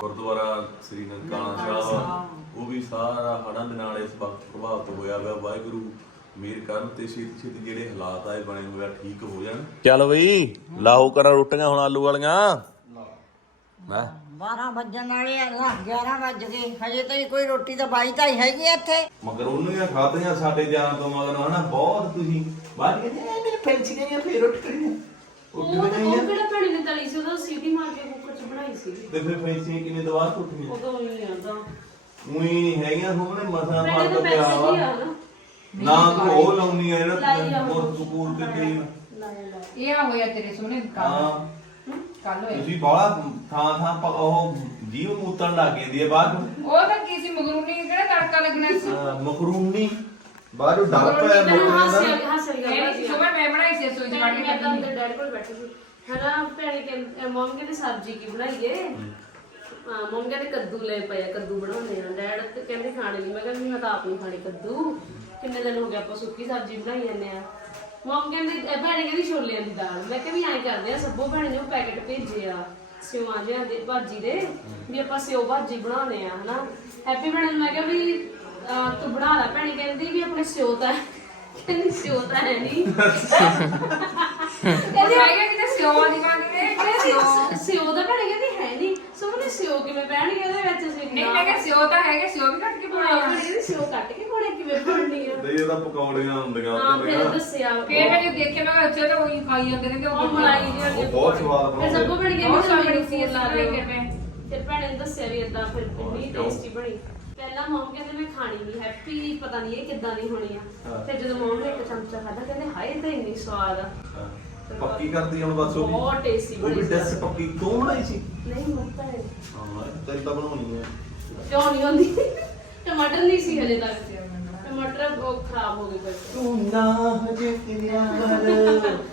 [SPEAKER 1] ਗੁਰਦੁਆਰਾ ਸ੍ਰੀ ਨਨਕਾਣਾ ਸਾਹਿਬ ਉਹ ਵੀ ਸਾਰਾ ਹੜ੍ਹਾਂ ਦੇ ਨਾਲ ਇਸ ਵਕਤ ਪ੍ਰਭਾਵਿਤ ਹੋਇਆ ਹੋਇਆ ਵਾਹਿਗੁਰੂ ਮਿਹਰ ਕਰਨ ਤੇ ਛੇਤੀ ਛੇਤੀ ਜਿਹੜੇ ਹਾਲਾਤ ਆਏ ਬਣੇ ਹੋਏ ਆ ਠੀਕ ਹੋ ਜਾਣ। ਚੱਲ ਬਈ ਲਾਓ ਕਰਾਂ ਰੋਟੀਆਂ ਹੁਣ ਆਲੂ ਵਾਲੀਆਂ। ਮੈਂ
[SPEAKER 2] 12 ਵੱਜਣ ਵਾਲੇ ਆ ਨਾ 11 ਵੱਜ ਗਏ। ਹਜੇ ਤਾਈਂ ਕੋਈ ਰੋਟੀ ਤਾਂ ਬਾਈ ਤਾਂ ਹੀ ਹੈਗੀ ਇੱਥੇ।
[SPEAKER 1] ਮਗਰ ਉਹਨੀਆਂ ਖਾਧੀਆਂ ਸਾਡੇ ਜਾਣ ਤੋਂ ਮਗਰ ਹਨਾ? ਬਹੁਤ ਤੁਸੀਂ ਬਾਅਦ ਕਹਿੰਦੇ ਐ ਮੇਰੇ ਪੈਂਚੀ ਗਈਆਂ ਫੇਰ ਉੱਠ ਕਰੀਆਂ।
[SPEAKER 7] ਉਹ ਉਹ
[SPEAKER 1] ਗਈਆਂ
[SPEAKER 7] ਕਿਹੜਾ ਭੈਣੀ ਨੇ ਤਲੀ ਸੀ ਉਹਦਾ ਸੀਟੀ ਮਾਰ ਕੇ ਕੁੱਕਰ ਚ ਬਣਾਈ ਸੀ।
[SPEAKER 1] ਤੇ ਫਿਰ ਪੈਂਚੀਆਂ ਕਿੰਨੇ ਦਵਾਰ ਤੋਂ ਉੱਠੀਆਂ?
[SPEAKER 7] ਉਦੋਂ ਹੀ ਆਂਦਾ
[SPEAKER 1] ਉਹੀ ਨਹੀਂ ਹੈਗੀਆਂ ਹੋਣੇ ਮਸਾਂ
[SPEAKER 7] ਭੈਣੇ
[SPEAKER 1] ਫ਼ਰਕ
[SPEAKER 7] ਤਾਂ
[SPEAKER 1] ਪਿਆ
[SPEAKER 7] ਪੈਸੇ
[SPEAKER 1] ਵਾ।
[SPEAKER 7] ਨਾ?
[SPEAKER 1] ਨਾ ਤੂੰ ਉਹ ਲਾਉਣੀ ਆ ਜਿਹੜਾ। ਉਹ ਸਕੂਲ ਤੇ ਗਈ
[SPEAKER 8] ਇਹ ਆ ਹੋਇਆ ਤੇਰੇ ਸੋਹਣੇ
[SPEAKER 1] ਹਾਂ।
[SPEAKER 8] ਕੱਲ ਹੋਇਆ।
[SPEAKER 1] ਤੁਸੀਂ ਬਾਹਲਾ ਥਾਂ ਥਾਂ ਪ- ਉਹ ਜੀਵ ਮੂਤਣ ਲੱਗ ਜਾਂਦੀ ਹੈ ਬਾਅਦ ਨੂੰ
[SPEAKER 8] ਉਹ ਤਾਂ ਕੀ ਸੀ ਮਗਰੂਨੀ ਕਿਹੜਾ ਤੜਕਾ ਲੱਗਣਾ ਸੀ?
[SPEAKER 1] ਮਖਰੂਨੀ। ਬਾਹਰੋਂ ਡਰ ਪਿਆ
[SPEAKER 7] ਮੈਨੂੰ ਹਾਸੇ
[SPEAKER 1] ਮਖਰੂਨੀ
[SPEAKER 7] ਹਾਸੇ
[SPEAKER 8] ਇਹ
[SPEAKER 7] ਗੱਲ
[SPEAKER 8] ਨਹੀਂ ਸੁਬਹ ਮੈਂ ਬਣਾਈ ਸੀ ਸੋਈ ਕੇ
[SPEAKER 7] ਮੈਂ ਤਾਂ ਅੰਦਰ ਡੈਡ ਕੋਲ ਬੈਠੀ ਸੀ। ਹਨਾ ਭੈਣੇ ਕਹਿੰਦੇ ਮਮ ਕਹਿੰਦੇ ਸਬਜ਼ੀ ਕੀ ਬਣਾਈਏ? ਹਾਂ ਮਮ ਕਹਿੰਦੇ ਕੱਦੂ ਲੈ ਪਿਆ ਕੱਦੂ ਬਣਾਉਂਦੇ ਆ। ਡੈਡ ਤੇ ਕਹਿੰਦੇ ਖਾਣੇ ਲਈ ਮੈਂ ਕਹਿੰਦੀ ਮੈਂ ਤਾਂ ਆਪ ਨਹੀਂ ਖਾਣੀ ਕੱਦੂ। ਕਿੰਨੇ ਦਿਨ ਹੋ ਗਏ ਆਪਾਂ ਸੁੱਕੀ ਸਬਜ਼ੀ ਬਣਾਈ ਜਾਂਦੇ ਆ। ਮਮ ਕਹਿੰਦੇ ਇਹ ਭੈਣੇ ਕਹਿੰਦੀ ਛੋਲਿਆਂ ਦੀ ਦਾਲ। ਮੈਂ ਕਿਹਾ ਵੀ ਐਂ ਕਰਦੇ ਆ ਸੱਬੋ ਭੈਣੇ ਨੇ ਉਹ ਪੈਕੇਟ ਭੇਜੇ ਆ ਸਿਉਆਂ ਦੇ ਭਾਜੀ ਦੇ ਵੀ ਆਪਾਂ ਸਿਓ ਭਾਜੀ ਬਣਾਉਣੇ ਆ ਹਨਾ। ਹੈਪੀ ਭੈਣੇ ਨੂੰ ਮੈਂ ਕਿਹਾ ਵੀ ਅਹ, ਤੂੰ ਬਣਾ ਲੈ ਭੈਣੀ ਕਹਿੰਦੀ ਵੀ ਆਪਣੇ ਸਿਓ ਤਾਂ ਕਹਿੰਦੀ ਸਿਓ ਤਾਂ ਹੈ ਨਹੀਂ।
[SPEAKER 8] ਉਹ ਜਾਏਗਾ ਕਿਤੇ ਸਿਓਵਾ ਦੀ ਮਾਂ
[SPEAKER 7] ਕਹਿੰਦੀ ਸਿਓ। ਦਾ ਭੈਣੇ ਕਹਿੰਦੀ ਹੈ ਨਹੀਂ। ਸੋ ਕਹਿੰਦੀ ਸਿਓ ਕਿਵੇਂ ਪੈਣਗੇ ਉਹਦੇ ਵਿੱਚ ਸੀ
[SPEAKER 8] ਨਹੀਂ ਮੈਂ ਕਿਹਾ ਸਿਓ ਤਾਂ ਹੈਗੇ ਸਿਓ ਵੀ ਕੱਟ ਕੇ
[SPEAKER 7] ਹਾਂ
[SPEAKER 8] ਪਾਉਣੇ
[SPEAKER 7] ਭੈਣੇ ਕਹਿੰਦੀ ਸਿਓ ਕੱਟ ਕੇ ਕੋੜੇ ਕਿਵੇਂ ਬਣਨੀ ਆ
[SPEAKER 1] ਤੇ ਇਹਦਾ ਪਕੌੜੀਆਂ ਹੁੰਦੀਆਂ
[SPEAKER 7] ਹਾਂ
[SPEAKER 1] ਉਹ
[SPEAKER 7] ਫਿਰ ਦੱਸਿਆ।
[SPEAKER 8] ਫੇਰ ਮੈਂ ਜੇ ਦੇਖਿਆ ਮੈਂ ਕਿਹਾ ਅੱਛਾ ਤਾਂ ਉਹੀ ਖਾਈ ਜਾਂਦੇ ਨੇ ਤੇ
[SPEAKER 7] ਉਹ ਮਲਾਈ ਜੀ
[SPEAKER 1] ਉਹ ਬਹੁਤ ਸਵਾਦ
[SPEAKER 7] ਫਿਰ
[SPEAKER 1] ਬਣਾਉਂਦੇ
[SPEAKER 7] ਸਭ ਭੈਣ
[SPEAKER 8] ਬਹੁਤ
[SPEAKER 7] ਕਹਿੰਦੀ
[SPEAKER 8] ਸਵਾਦ
[SPEAKER 7] ਸੀ
[SPEAKER 8] ਸੀ
[SPEAKER 7] ਲਾ ਲਿਓ
[SPEAKER 8] ਕਿਵੇਂ?
[SPEAKER 7] ਤੇ ਭੈਣੇ ਨੇ ਦੱਸਿਆ ਵੀ ਇਦਾਂ ਫਿਰ ਇੰਨੀ ਟੇਸਟੀ ਬਣੀ। ਪਹਿਲਾਂ ਮਮ ਕਹਿੰਦੇ ਮੈਂ ਖਾਣੀ ਨਹੀਂ ਹੈਪੀ ਪਤਾ ਨਹੀਂ ਇਹ ਕਿੱਦਾਂ ਦੀ ਹੋਣੀ ਆ। ਫਿਰ ਜਦੋਂ ਮਮ ਨੇ ਇੱਕ ਚਮਚਾ ਖਾਧਾ ਕਹਿੰਦੇ ਹਾਏ ਇਹ ਤਾਂ ਇੰਨੀ ਸਵਾਦ ਆ।
[SPEAKER 1] ਪੱਕੀ ਕਰਦੀ ਹੁਣ ਬਸ ਉਹ ਵੀ।
[SPEAKER 7] ਬਹੁਤ ਟੇਸਟੀ
[SPEAKER 1] ਉਹ ਵੀ
[SPEAKER 7] ਬਣੀ
[SPEAKER 1] ਡੈਸ ਪੱਕੀ। ਕਿਉਂ ਬਣਾਈ ਸੀ?
[SPEAKER 7] ਨਹੀਂ ਮੁੱਤਾ ਹੈ
[SPEAKER 1] ਹਾਂ ਤੇਰੀ ਤਾਂ ਬਣਾਉਣੀ ਹੈ
[SPEAKER 7] ਕਿਉਂ ਨਹੀਂ ਹੁੰਦੀ ਟਮਾਟਰ ਨਹੀਂ ਸੀ ਹਲੇ ਤੱਕ। ਟਮਾਟਰ ਉਹ ਖਰਾਬ ਹੋ ਗਏ ਕੋਈ
[SPEAKER 1] ਤੂੰ ਨਾ ਹਜੇ ਤੇਰੀਆਂ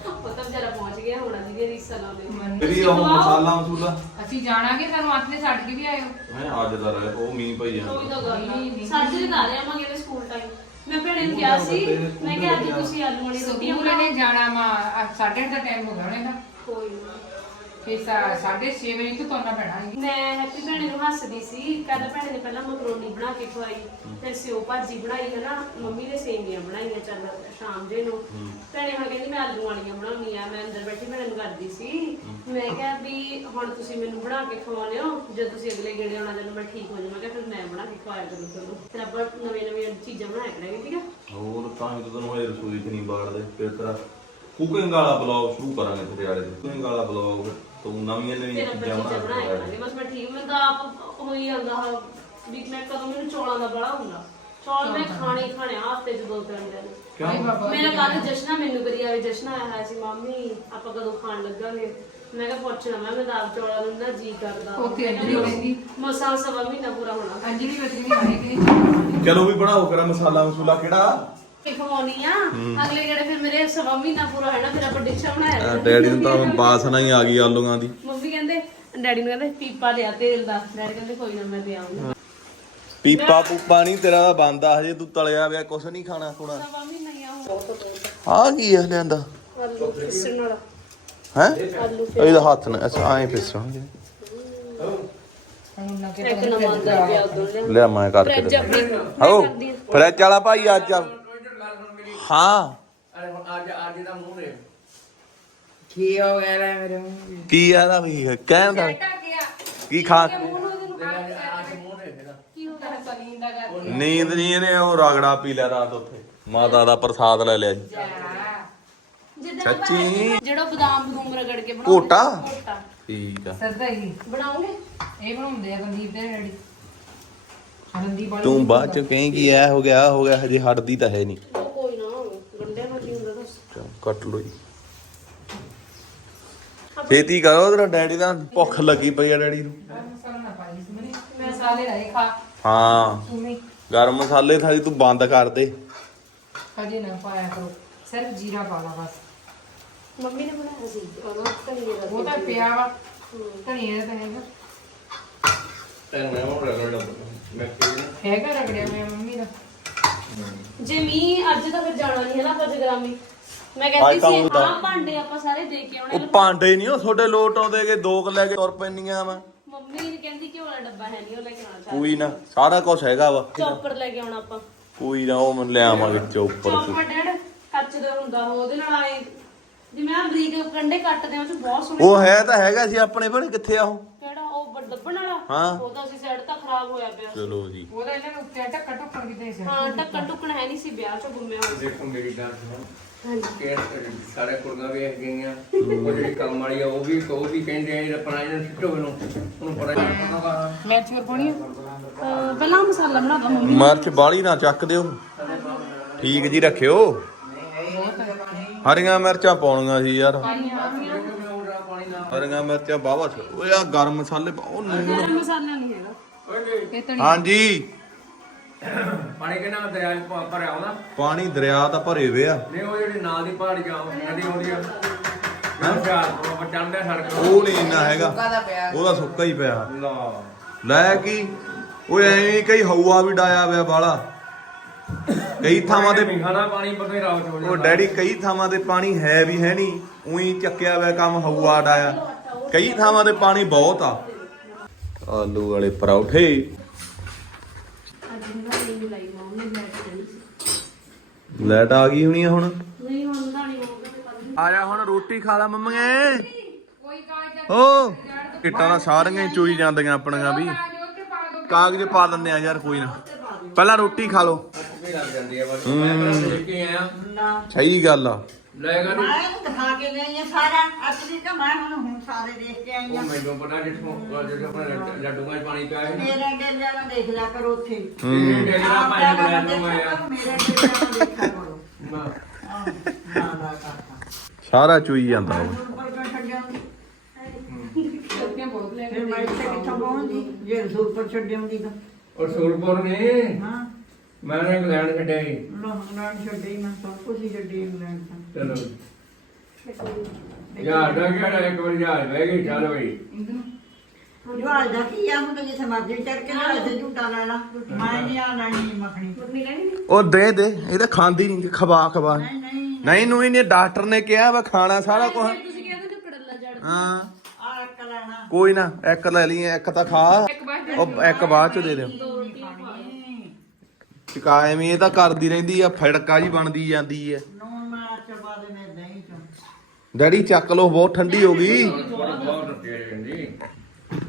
[SPEAKER 7] ਉਹ ਤਾਂ ਵਿਚਾਰਾ ਪਹੁੰਚ ਗਿਆ ਹੋਣਾ ਜਿਹਦੇ ਰੀਸਾ ਲਾਉਂਦੇ
[SPEAKER 1] ਤੇਰੀ ਉਹ ਮਸਾਲਾ ਮਸੂਲਾ।
[SPEAKER 8] ਅਸੀਂ ਜਾਣਾਗੇ ਸਾਨੂੰ ਹੱਥ ਨੇ ਛੱਡ ਕੇ ਵੀ ਆਇਓ
[SPEAKER 1] ਮੈਂ ਅੱਜ ਦਾ ਰਹਿ ਉਹ ਮੀਂਹ ਪਈ
[SPEAKER 7] ਉਹ ਵੀ
[SPEAKER 1] ਜਾਂਦਾ
[SPEAKER 7] ਤਾਂ ਗੱਲ ਆ। ਸਾਡੇ ਦੇ ਘਰ ਆਵਾਂਗੇ ਤੇ ਸਕੂਲ ਟਾਈਮ ਮੈਂ ਭੈਣੇ ਨੂੰ ਕਿਹਾ ਸੀ ਮੈਂ ਕਿਹਾ ਅੱਜ ਤੁਸੀਂ ਆਲੂ ਵਾਲੀ ਰੋਟੀਆਂ
[SPEAKER 8] ਸਕੂਲ ਨੇ
[SPEAKER 7] ਬਣਾਓ।
[SPEAKER 8] ਜਾਣਾ ਮਾ 8:30 ਦਾ ਟਾਈਮ ਹੋ ਗਿਆ ਉਹਨੇ
[SPEAKER 7] ਕੋਈ ਨਾ।
[SPEAKER 8] ਫੇਰ 6:30 ਵਜੇ ਤੋਂ ਤੁਰਨਾ ਪੈਣਾ ਸੀ।
[SPEAKER 7] ਮੈਂ ਹੈਪੀ ਭੈਣੇ ਨੂੰ ਹੱਸਦੀ ਸੀ ਕਹਿੰਦਾ ਭੈਣੇ ਨੇ ਪਹਿਲਾਂ ਮਕਰੋਨੀ ਬਣਾ ਕੇ ਖਵਾਈ ਫਿਰ ਸਿਓ ਭਾਜੀ ਬਣਾਈ ਹੈ ਨਾ ਮੰਮੀ ਨੇ ਸੇਮੀਆਂ ਬਣਾਈਆਂ ਚੱਲ ਸ਼ਾਮ ਜੇ ਨੂੰ। ਭੈਣੇ ਹੁਣ ਕਹਿੰਦੀ ਮੈਂ ਆਲੂ ਵਾਲੀਆਂ ਬਣਾਉਣੀ ਆ ਮੈਂ ਅੰਦਰ ਬੈਠੀ ਭੈਣੇ ਨੂੰ ਕਰਦੀ ਸੀ। ਮੈਂ ਕਿਹਾ ਵੀ ਹੁਣ ਤੁਸੀਂ ਮੈਨੂੰ ਬਣਾ ਕੇ ਖਵਾਉਂਦੇ ਹੋ ਜੇ ਤੁਸੀਂ ਅਗਲੇ ਗੇੜੇ ਆਉਣਾ ਜਦੋਂ ਮੈਂ ਠੀਕ ਹੋ ਜਾਵਾਂ ਮੈਂ ਕਿਹਾ ਫਿਰ ਮੈਂ ਬਣਾ ਕੇ ਖਵਾਇਆ ਕਰੂੰ ਤੁਹਾਨੂੰ। ਫਿਰ ਆਪਾਂ ਨਵੇਂ ਨਵੇਂ ਚੀਜ਼ਾਂ ਬਣਾਇਆ ਕਰਾਂਗੇ ਠੀਕ ਆ?
[SPEAKER 1] ਹੋਰ ਤਾਂ ਹੀ ਤਾਂ ਤੈਨੂੰ ਹਜੇ ਰਸੋਈ 'ਚ ਨਹੀਂ ਬਾੜਦੇ ਫਿਰ ਤੇਰਾ ਕੁਕਿੰਗ ਵਾਲਾ ਬਲੌਗ ਸ਼ੁਰੂ ਕਰਾਂਗੇ ਤੇਰੇ ਵਾਲੇ ਦੇ ਕੁਕਿੰਗ ਵਾਲਾ ਬਲੌਗ ਤੂੰ ਨਵੀਆਂ ਨਵੀਆਂ
[SPEAKER 7] ਫਿਰ
[SPEAKER 1] ਚੀਜ਼ਾਂ ਬਣਾ
[SPEAKER 7] ਕਰਾਂਗੇ ਬਸ ਮੈਂ ਠੀਕ ਮੈਂ ਤਾਂ ਆਪ ਹੋਈ ਜਾਂਦਾ ਹਾਂ ਵੀ ਮੈਂ ਕਦੋਂ ਮੈਨੂੰ ਚੌਲਾਂ ਦਾ ਬੜਾ ਹੁੰਦਾ। ਚੌਲ ਮੈਂ ਖਾਣੇ ਹੀ ਖਾਣੇ ਆ ਹਫ਼ਤੇ ਚ ਦੋ ਤਿੰਨ ਦਿਨ।
[SPEAKER 1] ਕਿਉਂ?
[SPEAKER 7] ਮੇਰਾ ਕੱਲ ਜਸ਼ਨਾ ਮੈਨੂੰ ਕਰੀ ਆਵੇ ਜਸ਼ਨਾ ਆਇਆ ਹੋਇਆ ਸੀ ਮਾਮੀ ਆਪਾਂ ਕਦੋਂ ਖਾਣ ਲੱਗਾਂਗੇ? ਮੈਂ ਕਿਹਾ ਪੁੱਛਣਾ ਮੈਂ ਮੈਂ ਦਾਲ ਚੌਲਾਂ ਨੂੰ ਨਾ ਜੀ ਕਰਦਾ
[SPEAKER 8] ਉੱਥੇ ਅੰਜਲੀ ਕਹਿੰਦੀ
[SPEAKER 7] ਮਸਾਂ ਸਵਾ ਮਹੀਨਾ ਪੂਰਾ ਹੋਣਾ।
[SPEAKER 8] ਅੰਜਲੀ ਕਿ
[SPEAKER 1] ਚਲੋ ਵੀ ਬਣਾਓ ਕਰਾ ਮਸਾਲਾ ਮਸੂਲਾ ਕਿਹੜਾ?
[SPEAKER 7] ਖਵਾਉਣੀ ਆ। ਅਗਲੇ ਜਿਹੜੇ ਫਿਰ ਮੇਰੇ ਸਵਾ ਮਹੀਨਾ ਪੂਰਾ ਹੋਣਾ ਫਿਰ ਆਪਾਂ ਡਿਸ਼ਾਂ ਬਣਾਇਆ ਕਰਾਂਗੇ।
[SPEAKER 1] ਡੈਡੀ ਨੂੰ ਤਾਂ ਬਾਸਨਾ ਹੀ ਆ ਗਈ ਆਲੂਆਂ ਦੀ।
[SPEAKER 7] ਮੰਮੀ ਕਹਿੰਦੇ ਡੈਡੀ ਨੂੰ ਕਹਿੰਦੇ ਪੀਪਾ ਲਿਆ ਤੇਲ ਦਾ। ਡੈਡੀ ਕਹਿੰਦੇ ਕੋਈ ਨਾ ਮੈਂ ਦੇ ਆਉਂਗਾ
[SPEAKER 1] ਪੀਪਾ ਪੂਪਾ ਨਹੀਂ ਤੇਰਾ ਤਾਂ ਬੰਦਾ ਹਜੇ ਤੂੰ ਤਲਿਆ ਵਿਆ ਕੁਛ ਨਹੀਂ ਖਾਣਾ ਖੁਣਾ
[SPEAKER 7] ਸਵਾ ਮਹੀਨਾ ਹੀ ਆ
[SPEAKER 1] ਕੀ ਹੈ ਲਿਆਂਦਾ?
[SPEAKER 7] ਆਲੂ ਪਿਸਣ ਵਾਲਾ।
[SPEAKER 1] ਹੈ?
[SPEAKER 7] ਆਲੂ
[SPEAKER 1] ਇਹਦਾ ਹੱਥ ਨਾਲ ਅੱਛਾ ਐਂ
[SPEAKER 8] ਕਿ
[SPEAKER 7] ਇੱਕ ਨਵਾਂ ਦਾ ਪਿਆ ਉਦੋਂ ਲਿਆ
[SPEAKER 1] ਲਿਆ ਮੈਂ ਕਰਕੇ ਦੇ ਫ੍ਰਿਜ ਵਾਲਾ ਭਾਈ ਅੱਜ ਆ ਹਾਂ
[SPEAKER 8] ਕੀ ਹੋ ਗਿਆ ਲੈ ਮੇਰੇ ਮੂੰਹ
[SPEAKER 1] ਕੀ ਆਦਾ ਵੀ? ਕਹਿਣ ਦਾ। ਕੀ ਖਾ ਨੀਂਦ ਨਹੀਂ ਇਹਨੇ ਉਹ ਰਗੜਾ ਪੀ ਲਿਆ ਰਾਤ ਉੱਥੇ। ਮਾਤਾ ਦਾ ਪ੍ਰਸਾਦ ਲੈ ਲਿਆ ਜੀ।
[SPEAKER 7] ਜਿੱਦਾਂ
[SPEAKER 1] ਸੱਚੀ
[SPEAKER 7] ਜਿਹੜਾ ਬਦਾਮ ਬਦੂਮ ਰਗੜ ਕੇ ਬਣਾਉਂਦੇ
[SPEAKER 1] ਘੋਟਾ?
[SPEAKER 7] ਘੋਟਾ।
[SPEAKER 1] ਠੀਕ ਆ।
[SPEAKER 8] ਸਦਾ ਹੀ।
[SPEAKER 7] ਬਣਾਉਂਗੇ?
[SPEAKER 8] ਇਹ ਬਣਾਉਂਦੇ ਆ ਰਣਦੀਪ ਦੇ ਰਣਦੀਪ ਵਾਲੇ
[SPEAKER 1] ਤੂੰ ਬਾਅਦ ਚ ਕਹੇਂਗੀ ਐ ਹੋ ਗਿਆ ਆਹ ਹੋ ਗਿਆ ਹਜੇ ਹਟਦੀ ਤਾਂ ਹੈ ਨਹੀਂ
[SPEAKER 7] ਉਹ ਕੋਈ ਨਾ ਗੰਡੇ ਨਾਲ ਕੀ ਹੁੰਦਾ ਦੱਸ
[SPEAKER 1] ਚੱਲ, ਕੱਟ ਲੋ ਜੀ। ਛੇਤੀ ਕਰੋ ਤੇਰਾ ਡੈਡੀ ਦਾ ਭੁੱਖ ਲੱਗੀ ਪਈ ਆ ਡੈਡੀ ਨੂੰ।
[SPEAKER 8] ਮਸਾਲਾ ਰਹੇ ਖਾ।
[SPEAKER 1] ਹਾਂ।
[SPEAKER 8] ਤੂੰ ਨਹੀਂ
[SPEAKER 1] ਗਰਮ ਮਸਾਲੇ ਥਾਲੀ ਤੂੰ ਬੰਦ ਕਰ ਦੇ।
[SPEAKER 8] ਕਦੇ ਨਾ ਪਾਇਆ ਕਰੋ। ਸਿਰਫ ਜੀਰਾ ਪਾ ਲਾ ਬਸ।
[SPEAKER 7] ਮੰਮੀ ਨੇ ਬਣਾਇਆ ਸੀ ਉਹ ਧਨੀਏ ਦਾ
[SPEAKER 8] ਉਹ ਤਾਂ ਪਿਆ ਵਾ। ਧਨੀਆ ਦਾ ਤਾਂ ਹੈਗਾ।
[SPEAKER 1] ਤੈਨੂੰ ਮੈਂ ਉਹ ਰਗੜ ਲੱਗ
[SPEAKER 8] ਹੈਗਾ ਰਗੜਿਆ ਮੇਰਾ ਮੰਮੀ ਦਾ।
[SPEAKER 7] ਜੇ ਮੀਂਹ ਅੱਜ ਤਾਂ ਫਿਰ ਜਾਣਾ ਨਹੀਂ ਹੈ ਨਾ ਆਪਾਂ ਜਗਰਾਮੀ। ਮੈਂ
[SPEAKER 1] ਅੱਜ
[SPEAKER 7] ਕਹਿੰਦੀ ਸੀ ਹਾਂ ਭਾਂਡੇ ਆਪਾਂ ਸਾਰੇ ਦੇ ਕੇ ਆਉਣੇ
[SPEAKER 1] ਉਹ ਭਾਂਡੇ ਨਹੀਂ ਉਹ ਤੁਹਾਡੇ ਲੋਟ ਆਉਂਦੇ ਕਿ ਦੋ ਕੁ ਲੈ ਕੇ ਤੁਰ ਪੈਣੀਆਂ ਵਾ
[SPEAKER 7] ਮੰਮੀ ਨੇ ਕਹਿੰਦੀ ਕਿ ਵਾਲਾ ਡੱਬਾ ਹੈ ਨਹੀਂ ਉਹ ਲੈ ਕੇ ਆਉਣਾ ਚਾਹੀਦਾ
[SPEAKER 1] ਕੋਈ ਨਾ ਸਾਰਾ ਕੁਝ ਹੈਗਾ ਵਾ।
[SPEAKER 7] ਚੌਪਰ ਲੈ ਕੇ ਆਉਣਾ ਆਪਾਂ।
[SPEAKER 1] ਕੋਈ ਨਾ ਉਹ ਮੈਂ ਲੈ ਆਵਾਂਗੇ ਚੌਪਰ ਤੇ।
[SPEAKER 7] ਚੌਪਰ ਡੈਡ ਕੱਚ ਦਾ ਹੁੰਦਾ ਉਹ ਉਹਦੇ ਨਾਲ ਆਏ। ਜਿਵੇਂ ਆ ਬਰੀਕ ਕੰਡੇ ਕੱਟਦੇ ਆ ਉਹ ਚ ਬਹੁਤ ਸੋਹਣੇ
[SPEAKER 1] ਉਹ ਹੈ ਤਾਂ ਹੈਗਾ ਸੀ ਆਪਣੇ ਬਣੇ ਕਿੱਥੇ ਆ ਉਹ?
[SPEAKER 7] ਦੱਬਣ ਵਾਲਾ?
[SPEAKER 1] ਹਾਂ।
[SPEAKER 7] ਉਹ ਤਾਂ ਅਸੀਂ ਸਾਈਡ ਤਾਂ ਖਰਾਬ ਹੋਇਆ ਪਿਆ।
[SPEAKER 1] ਚਲੋ ਜੀ।
[SPEAKER 8] ਉਹਦਾ ਇਹਨਾਂ ਨੂੰ ਉੱਤੇ ਟੱਕਾ ਟੁੱਕਣ ਕਿਤੇ ਸੀ।
[SPEAKER 7] ਹਾਂ ਟੱਕਣ ਟੁੱਕਣ ਹੈ ਨਹੀਂ ਸੀ ਵਿਆਹ ਚ ਗੁੰਮਿਆ ਹੋਇਆ।
[SPEAKER 6] ਦੇਖੋ ਮੇਰੀ ਗੱਲ ਸੁਣੋ। ਕਿ ਸਾਰੇ ਕੁੜੀਆਂ ਵੇਖ ਗਈਆਂ ਉਹ ਜਿਹੜੀ ਕੰਮ ਵਾਲੀ ਆ ਉਹ ਵੀ ਉਹ ਵੀ ਕਹਿੰਦੇ ਆ ਜਿਹੜਾ ਪਣਾ ਇਹਨੂੰ ਸਿੱਟੋ ਇਹਨੂੰ। ਉਹਨੂੰ ਪਤਾ ਨਹੀਂ ਪਤਾ
[SPEAKER 8] ਮਿਰਚ ਹੋਰ ਪਾਉਣੀ ਆ?
[SPEAKER 7] ਅਹ ਪਹਿਲਾਂ ਮਸਾਲਾ ਬਣਾ ਦੋ ਮੰਮੀ।
[SPEAKER 1] ਮਿਰਚ ਬਾਲੀ ਨਾ ਚੱਕ ਦਿਓ। ਠੀਕ ਜੀ ਰੱਖਿਓ। ਹਰੀਆਂ ਮਿਰਚਾਂ ਪਾਉਣੀਆਂ ਸੀ ਯਾਰ। ਹਰੀਆਂ ਮਿਰਚਾਂ ਬਾਵਾ ਓਏ ਆ ਗਰਮ ਮਸਾਲੇ ਪਾ- ਉਹ
[SPEAKER 7] ਗਰਮ ਮਸਾਲਾ ਨਹੀਂ ਹੈਗਾ।
[SPEAKER 1] ਹਾਂਜੀ।
[SPEAKER 6] ਪਾਣੀ ਕਿੰਨਾ ਦਰਿਆ ਚ ਭ- ਭਰਿਆ ਆਉਂਦਾ
[SPEAKER 1] ਪਾਣੀ ਦਰਿਆ ਤਾਂ ਭਰੇ ਵੇ ਆ।
[SPEAKER 6] ਨਹੀਂ ਉਹ ਜਿਹੜੀ ਨਾਲ ਦੀ ਪਹਾੜੀ ਜਾ ਨਦੀ ਆਉਂਦੀ ਆ। ਮੈਂ ਚਾਰ ਆਪਾਂ ਚੜਦੇ ਸੜਕ
[SPEAKER 1] ਉਹ ਨਹੀਂ ਇੰਨਾ ਹੈਗਾ। ਉਹਦਾ ਸੁੱਕਾ ਹੀ ਪਿਆ।
[SPEAKER 6] ਲਾ।
[SPEAKER 1] ਲੈ ਕੀ? ਓਏ ਐਵੇਂ ਕਈ ਹਊਆ ਵੀ ਡਾਇਆ ਪਿਆ ਬਾਲਾ ਕਈ ਥਾਵਾਂ ਤੇ
[SPEAKER 6] ਦਾ ਪਾਣੀ ਬਥੇਰਾ ਹੋ ਜਾਂਦਾ
[SPEAKER 1] ਉਹ ਡੈਡੀ ਕਈ ਥਾਵਾਂ ਤੇ ਪਾਣੀ ਹੈ ਵੀ ਹੈ ਨਹੀਂ। ਉਹੀ ਚੱਕਿਆ ਹੋਇਆ ਕੰਮ ਹਊਆ ਡਾਇਆ ਕਈ ਥਾਵਾਂ ਤੇ ਪਾਣੀ ਬਹੁਤ ਆ। ਆਲੂ ਵਾਲੇ ਪਰੌਠੇ।
[SPEAKER 7] ਲੈ
[SPEAKER 1] ਲਾਈਟ ਆ ਗਈ ਹੋਣੀ ਆ ਹੁਣ?
[SPEAKER 7] ਨਹੀਂ ਹੁਣ ਤਾਂ ਨਹੀਂ ਹੋਊਗਾ ਤੇ ਪਤਾ ਨੀ।
[SPEAKER 1] ਆ ਜਾ ਹੁਣ ਰੋਟੀ ਖਾ ਲਾ ਮੰਮੀਏ। ਓ ਕਿੱਟਾਂ ਦਾ ਸਾਰੀਆਂ ਹੀ ਚੋਈ ਜਾਂਦੀਆਂ ਆਪਣੀਆਂ ਵੀ। ਕਾਗਜ਼ ਪਾ ਦਿੰਦੇ ਆ ਯਾਰ ਕੋਈ ਨਾ। ਪਹਿਲਾਂ ਰੋਟੀ ਖਾ ਲਓ।
[SPEAKER 2] ਨਾ।
[SPEAKER 1] ਸਹੀ ਗੱਲ ਆ।
[SPEAKER 6] ਲੈਗਾ ਨਹੀਂ
[SPEAKER 2] ਮੈਂ ਇਹਨੂੰ ਦਿਖਾ ਕੇ ਲਿਆਈ ਆ ਸਾਰਾ। ਅਸਲੀ ਤਾਂ ਮੈਂ ਹੁਣ ਹੁਣ ਸਾਰੇ ਦੇਖ ਕੇ ਆਈ
[SPEAKER 6] ਉਹ
[SPEAKER 2] ਆ
[SPEAKER 6] ਮੈਨੂੰ ਪਤਾ ਜਿੱਥੋਂ ਜਿਹੜੇ ਆਪਣੇ ਲੱਡੂਆਂ 'ਚ ਪਾਣੀ ਪਿਆ ਸੀ
[SPEAKER 2] ਮੇਰੇ ਡੇਲਿਆਂ ਨੂੰ ਦੇਖ ਲਿਆ ਕਰੋ ਉੱਥੇ।
[SPEAKER 6] ਇਹ ਜਿਹੜਾ
[SPEAKER 2] ਆਪ
[SPEAKER 6] ਨੂੰ
[SPEAKER 2] ਦੇਖਿਆ
[SPEAKER 6] ਆਇਆ
[SPEAKER 2] ਕਰੋ, ਮੇਰੇ ਡੇਲਿਆਂ ਨੂੰ ਦੇਖਿਆ ਕਰੋ।
[SPEAKER 6] ਨਾ।
[SPEAKER 2] ਆਹ, ਨਾ ਨਾ ਕਰਤਾ
[SPEAKER 1] ਸਾਰਾ ਚੋਈ ਜਾਂਦਾ ਉਹ
[SPEAKER 2] ਉੱਪਰ ਕਿਉਂ ਛੱਡਿਆ
[SPEAKER 8] ਲੈ
[SPEAKER 2] ਫਿਰ ਮੈਂ ਇੱਥੇ ਕਿੱਥੋਂ ਪਹੁੰਚਦੀ ਜੇ ਰਸੂਲ ਪਰ ਛੱਡਿਆ ਹੁੰਦੀ ਤਾਂ।
[SPEAKER 6] ਔਰ ਸੂਰਪੁਰ ਨੇ?
[SPEAKER 2] ਹਾਂ।
[SPEAKER 6] ਮੈਂ ਨਾ ਇੰਗਲੈਂਡ ਛੱਡਿਆ ਸੀ।
[SPEAKER 2] ਇੰਗਲੈਂਡ ਛੱਡੀ ਮੈਂ ਸਭ ਕੁਝ ਹੀ ਛੱਡੀ ਇੰਗਲੈਂਡ ਤਾਂ।
[SPEAKER 6] ਚਲੋ। ਯਾਰ ਦਾ ਕਿਹੜਾ ਇੱਕ ਵਾਰੀ ਯਾਰ ਬਹਿ ਗਈ ਚੱਲ ਬਈ।
[SPEAKER 2] ਜਵਾਲ ਦਾ ਕੀ ਆ? ਹੁਣ ਤਾਂ ਜਿੱਥੇ ਮਰਜ਼ੀ ਚੜ ਕੇ ਨਾਲ ਇੱਥੇ ਝੂਟਾ ਲੈ ਲਾ। ਮੈਂ ਨਹੀਂ ਆ ਲੈਣੀ ਮੱਖਣੀ।
[SPEAKER 7] ਮੰਮੀ ਲੈਣੀ ਨੀ?
[SPEAKER 1] ਉਹ ਦੇ ਦੇ। ਇਹ ਤਾਂ ਖਾਂਦੀ ਨਹੀਂ ਖਵਾ ਖਵਾ।
[SPEAKER 2] ਨਹੀਂ ਨਹੀਂ।
[SPEAKER 1] ਨਹੀਂ ਨੂੰ ਇਹਨੇ ਡਾਕਟਰ ਨੇ ਕਿਹਾ ਵਾ ਖਾਣਾ ਸਾਰਾ ਕੁਝ
[SPEAKER 7] ਤੁਸੀਂ ਕਹਿੰਦੇ ਕਿ ਪੜੱਲਾ ਜੜ।
[SPEAKER 1] ਹਾਂ।
[SPEAKER 2] ਆ ਇੱਕ ਲੈਣਾ।
[SPEAKER 1] ਕੋਈ ਨਾ ਇੱਕ ਲੈ ਲਈ ਇੱਕ ਤਾਂ ਖਾ। ਉਹ ਇੱਕ ਬਾਅਦ ਚ ਦੇ ਦਿਓ। ਚਕਾ ਐਵੇਂ ਇਹ ਤਾਂ ਕਰਦੀ ਰਹਿੰਦੀ ਆ ਫੜਕਾ ਜੀ ਬਣਦੀ ਜਾਂਦੀ ਆ।
[SPEAKER 2] ਨੂਨ ਮੈਂ ਚਬਾ ਦੇ ਨੇ ਦਹੀਂ ਚੋਂ।
[SPEAKER 1] ਡੈਡੀ ਚੱਕ ਲੋ ਬਹੁਤ ਠੰਡੀ ਹੋ ਗਈ।
[SPEAKER 6] ਬਹੁਤ ਬਹੁਤ ਤੇਜ਼ ਜਾਂਦੀ।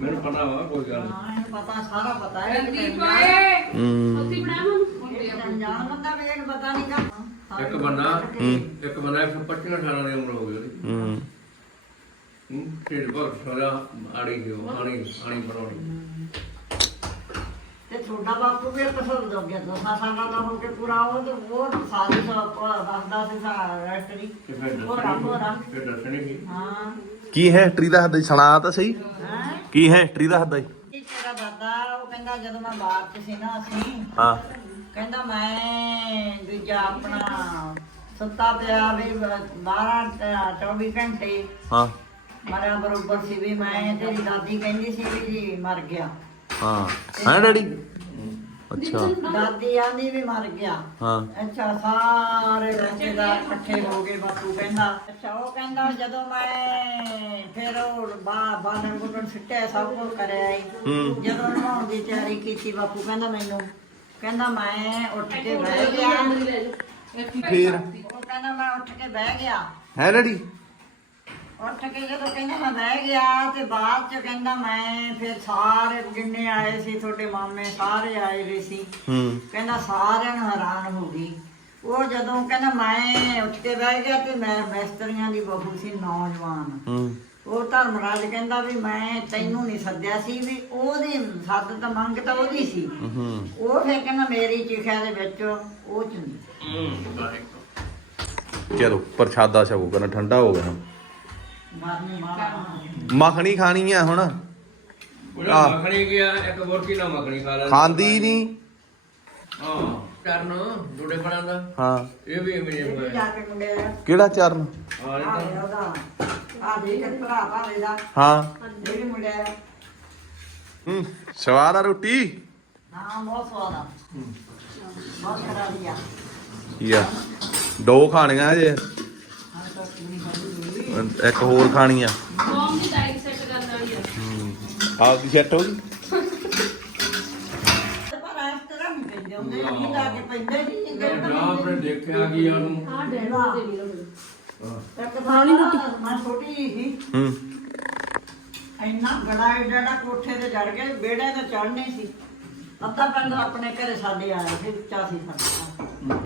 [SPEAKER 6] ਮੈਨੂੰ ਪਤਾ ਵਾ ਕੋਈ ਗੱਲ
[SPEAKER 2] ਹਾਂ ਇਹਨੂੰ ਪਤਾ ਸਾਰਾ ਪਤਾ ਹੈ।
[SPEAKER 8] ਦੀਪ ਆਏ
[SPEAKER 1] ਹੂੰ।
[SPEAKER 7] ਉੱਥੇ ਬਣਾਇਆ ਮੰਮੀ
[SPEAKER 2] ਜਾਣ ਬੰਦਾ ਵੀ ਇਹਨੂੰ ਪਤਾ ਨਹੀਂ ਕਾ
[SPEAKER 6] ਇੱਕ ਬੰਦਾ ਇੱਕ ਬੰਦਾ 125 18 ਦੀ ਉਮਰ ਹੋ ਗਈ ਉਹਦੀ।
[SPEAKER 1] ਹੂੰ।
[SPEAKER 6] ਹੂੰ, ਢਿੱਡ ਭਰ ਸਾਰਾ ਆੜੀ ਗਿਓ ਆਣੀ ਆਣੀ ਬਣਾਉਣੀ।
[SPEAKER 2] ਪਸੰਦ ਹੋ ਗਿਆ ਦੋਸਾਂ ਸਾਲਾਂ ਦਾ ਹੋ ਕੇ ਪੂਰਾ ਉਹ ਤੇ ਉਹ ਸਾਰੀ ਸਭ ਦੱਸਦਾ ਸੀ ਸਾਰਾ ਰੈਸਟਰੀ।
[SPEAKER 6] ਤੇ ਫਿਰ
[SPEAKER 2] ਹੋਰਾ ਹੋਰਾ
[SPEAKER 6] ਦੱਸਣੀ ਫਿਰ ਦੱਸਣੀ ਕੀ
[SPEAKER 2] ਹਾਂ।
[SPEAKER 1] ਕੀ ਹਿਸਟਰੀ ਦਾ ਹੱਦ ਸੁਣਾ ਤਾਂ ਸਹੀ?
[SPEAKER 2] ਹੈ?
[SPEAKER 1] ਕੀ ਹਿਸਟਰੀ ਦਾ ਹੱਦ?
[SPEAKER 2] ਇਹ ਤੇਰਾ ਦਾਦਾ ਉਹ ਕਹਿੰਦਾ ਜਦੋਂ ਮੈਂ ਬਾਹਰ ਚ ਸੀ ਨਾ ਅਸੀਂ
[SPEAKER 1] ਹਾਂ।
[SPEAKER 2] ਕਹਿੰਦਾ ਮੈਂ ਦੂਜਾ ਆਪਣਾ ਸੁੱਤਾ ਪਿਆ ਵੀ 12 24 ਘੰਟੇ
[SPEAKER 1] ਹਾਂ।
[SPEAKER 2] ਮਰਿਆ ਬਰੋਬਰ ਸੀ ਵੀ ਮੈਂ ਤੇਰੀ ਦਾਦੀ ਕਹਿੰਦੀ ਸੀ ਵੀ ਜੀ ਮਰ ਗਿਆ।
[SPEAKER 1] ਹਾਂ। ਹਾਂ ਡੈਡੀ? ਅੱਛਾ।
[SPEAKER 2] ਦਾਦੀ ਆਂਦੀ ਵੀ ਮਰ ਗਿਆ।
[SPEAKER 1] ਹਾਂ।
[SPEAKER 2] ਅੱਛਾ ਸਾਰੇ ਰਿਸ਼ਤੇਦਾਰ ਇਕੱਠੇ ਹੋ ਗਏ ਬਾਪੂ ਕਹਿੰਦਾ। ਅੱਛਾ ਉਹ ਕਹਿੰਦਾ ਜਦੋਂ ਮੈਂ ਫਿਰ ਉਹ ਬਾ ਬਾਲਣ ਬੁਲਣ ਸਿੱਟਿਆ ਸਭ ਕੁਝ ਕਰਿਆ ਈ।
[SPEAKER 1] ਹੂੰ।
[SPEAKER 2] ਜਦੋਂ ਨਹਾਉਣ ਦੀ ਤਿਆਰੀ ਕੀਤੀ ਬਾਪੂ ਕਹਿੰਦਾ ਮੈਨੂੰ ਕਹਿੰਦਾ ਮੈਂ ਉੱਠ ਕੇ ਬਹਿ ਗਿਆ।
[SPEAKER 1] ਫੇਰ?
[SPEAKER 2] ਉਹ ਕਹਿੰਦਾ ਮੈਂ ਉੱਠ ਕੇ ਬਹਿ ਗਿਆ।
[SPEAKER 1] ਹੈ ਡੈਡੀ?
[SPEAKER 2] ਉੱਠ ਕੇ ਜਦੋਂ ਕਹਿੰਦਾ ਮੈਂ ਬਹਿ ਗਿਆ ਤੇ ਬਾਅਦ ਚ ਕਹਿੰਦਾ ਮੈਂ ਫਿਰ ਸਾਰੇ ਜਿੰਨੇ ਆਏ ਸੀ ਤੁਹਾਡੇ ਮਾਮੇ ਸਾਰੇ ਆਏ ਹੋਏ ਸੀ।
[SPEAKER 1] ਹੂੰ।
[SPEAKER 2] ਕਹਿੰਦਾ ਸਾਰਿਆਂ ਨੂੰ ਹੈਰਾਨ ਹੋ ਗਈ। ਉਹ ਜਦੋਂ ਕਹਿੰਦਾ ਮੈਂ ਉੱਠ ਕੇ ਬਹਿ ਗਿਆ ਤੇ ਮੈਂ ਮਿਸਤਰੀਆਂ ਦੀ ਬਹੂ ਸੀ ਨੌਜਵਾਨ।
[SPEAKER 1] ਹੂੰ।
[SPEAKER 2] ਉਹ ਧਰਮਰਾਜ ਕਹਿੰਦਾ ਵੀ ਮੈਂ ਤੈਨੂੰ ਨਹੀਂ ਸੱਦਿਆ ਸੀ ਵੀ ਉਹਦੀ ਸੱਦ ਤਾਂ ਮੰਗ ਤਾਂ ਉਹਦੀ ਸੀ।
[SPEAKER 1] ਹੂੰ।
[SPEAKER 2] ਉਹ ਫਿਰ ਕਹਿੰਦਾ ਮੇਰੀ ਚਿਖਿਆ ਦੇ ਵਿੱਚ ਉਹ ਚੁੰਦੀ
[SPEAKER 1] ਚਲੋ ਪ੍ਰਸ਼ਾਦਾ ਛਕੋ ਕਰਨਾ ਠੰਡਾ ਹੋ ਗਿਆ ਮੱਖਣੀ ਖਾਣੀ ਆ ਹੁਣ।
[SPEAKER 6] ਉਹਦਾ
[SPEAKER 1] ਆਹ।
[SPEAKER 6] ਮੱਖਣੀ ਗਿਆ ਇੱਕ ਬੋਰਕੀ ਨਾ ਮੱਖਣੀ ਖਾ ਲੈ
[SPEAKER 1] ਖਾਂਦੀ ਨਹੀਂ
[SPEAKER 6] ਹਾਂ। ਕਰਨ ਜੁੜੇ ਬਣਾਉਂਦਾ
[SPEAKER 1] ਹਾਂ।
[SPEAKER 6] ਇਹ ਵੀ ਮੇਰੇ ਹੋਇਆ
[SPEAKER 2] ਜਾ ਕੇ ਮੁੰਡੇ ਦਾ
[SPEAKER 1] ਕਿਹੜਾ ਚਰਨ
[SPEAKER 6] ਹਾਂ ਇਹ
[SPEAKER 2] ਆ
[SPEAKER 6] ਤਾਂ
[SPEAKER 2] ਦੇ ਦਾ
[SPEAKER 1] ਹਾਂ।
[SPEAKER 2] ਇਹ ਵੀ ਮੁੰਡਿਆ
[SPEAKER 1] ਹੂੰ। ਸਵਾਦ ਆ ਰੋਟੀ?
[SPEAKER 2] ਹਾਂ ਬਹੁਤ ਸਵਾਦ ਆ। ਬਹੁਤ ਕਰਾਰੀਆ
[SPEAKER 1] ਕੀ ਆ। ਦੋ ਖਾਣੀਆਂ ਜੇ ਇੱਕ ਹੋਰ ਖਾਣੀ ਆ।
[SPEAKER 7] ਮਮ ਦੀ ਡਾਈਟ ਸੈੱਟ ਕਰਨ ਵਾਲੀ ਆ।
[SPEAKER 1] ਆਪ ਦੀ ਸੈੱਟ ਹੋ ਗਈ?
[SPEAKER 6] ਆਪਣੇ ਦੇਖਿਆ ਗਿਆ ਉਹਨੂੰ
[SPEAKER 7] ਹਾਂ ਡੈਡ ਨੂੰ ਦੇਣੀ ਨਾ
[SPEAKER 2] ਇੱਕ ਥਾਲੀ ਰੋਟੀ। ਮੈਂ ਛੋਟੀ ਜਿਹੀ ਸੀ।
[SPEAKER 1] ਹੂੰ।
[SPEAKER 2] ਇੰਨਾ ਬੜਾ ਏਡਾ ਏਡਾ ਕੋਠੇ ਤੇ ਚੜ ਕੇ ਬੇੜੇ ਤੇ ਚੜਨੇ ਸੀ। ਅੱਧਾ ਪਿੰਡ ਆਪਣੇ ਘਰੇ ਸਾਡੇ ਆਇਆ ਸੀ ਉੱਚਾ ਸੀ ਸਾਡਾ